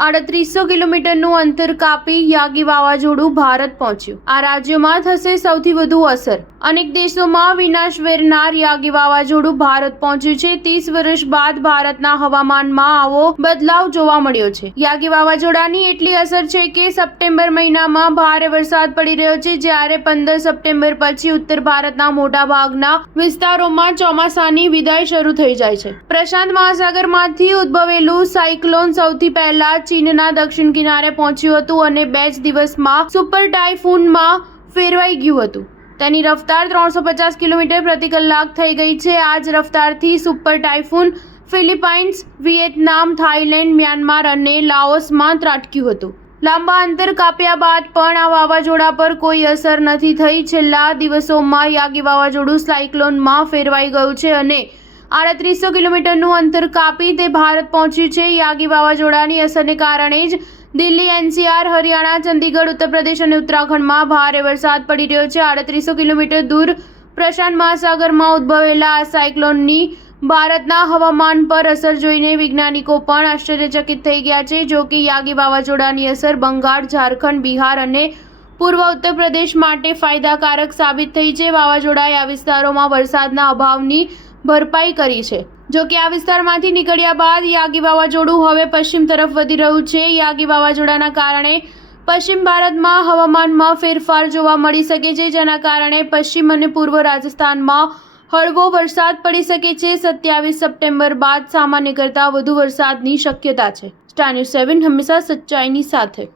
3800 કિલોમીટરનું અંતર કાપી યાગી વાવાઝોડું ભારત પહોંચ્યું। આ રાજ્યમાં થશે સૌથી વધુ અસર। અનેક દેશોમાં વિનાશ વેરનાર યાગી વાવાઝોડું ભારત પહોંચ્યું છે। 30 વર્ષ બાદ ભારતના હવામાનમાં આવો બદલાવ જોવા મળ્યો છે। યાગી વાવાઝોડાની એટલી અસર છે કે સપ્ટેમ્બર મહિનામાં ભારે વરસાદ પડી રહ્યો છે, જ્યારે 15 સપ્ટેમ્બર પછી ઉત્તર ભારતના મોટા ભાગના વિસ્તારોમાં ચોમાસાની વિદાય શરૂ થઈ જાય છે। પ્રશાંત મહાસાગરમાંથી ઉદ્ભવેલું સાયક્લોન સૌથી પહેલા ચીનના દક્ષિણ કિનારે પહોંચ્યું હતું અને 2 જ દિવસમાં સુપર ટાઇફૂનમાં ફેરવાઈ ગયું હતું। તેની રફતાર 350 કિલોમીટર પ્રતિ કલાક થઈ ગઈ છે। આ જ રફતારથી super typhoon Philippines, Vietnam, Thailand, Myanmar અને લાઓસમાં ત્રાટક્યું હતું। લાંબા અંતર કાપ્યા બાદ પણ આ વાવાઝોડા પર કોઈ અસર નથી થઈ। છેલ્લા દિવસોમાં યાગી વાવાઝોડું સાયક્લોનમાં ફેરવાઈ ગયું છે અને 3800 કિલોમીટરનું અંતર કાપી તે ભારત પહોંચ્યું છે। યાગી વાવાઝોડાની અસરને કારણે જ દિલ્હી, NCR, હરિયાણા, ચંદીગઢ, ઉત્તર પ્રદેશ અને ઉત્તરાખંડમાં ભારે વરસાદ પડી રહ્યો છે। 3800 કિલોમીટર દૂર પ્રશાંત મહાસાગરમાં ઉદ્ભવેલા આ સાયક્લોનની ભારતના હવામાન પર અસર જોઈને વૈજ્ઞાનિકો પણ આશ્ચર્યચકિત થઈ ગયા છે। જો કે યાગી વાવાઝોડાની અસર બંગાળ, ઝારખંડ, બિહાર અને પૂર્વ ઉત્તર પ્રદેશ માટે ફાયદાકારક સાબિત થઈ છે। વાવાઝોડાએ આ વિસ્તારોમાં વરસાદના અભાવની ભરપાઈ કરી છે। જો કે આ વિસ્તારમાંથી નીકળ્યા બાદ યાગી વાવાઝોડું હવે પશ્ચિમ તરફ વધી રહ્યું છે। યાગી વાવાઝોડાના કારણે પશ્ચિમ ભારતમાં હવામાનમાં ફેરફાર જોવા મળી શકે છે, જેના કારણે પશ્ચિમ અને પૂર્વ રાજસ્થાનમાં હળવો વરસાદ પડી શકે છે। 27 સપ્ટેમ્બર બાદ સામાન્ય કરતાં વધુ વરસાદની શક્યતા છે। સ્ટાર ન્યૂઝ 7 હંમેશા સચ્ચાઈની સાથે।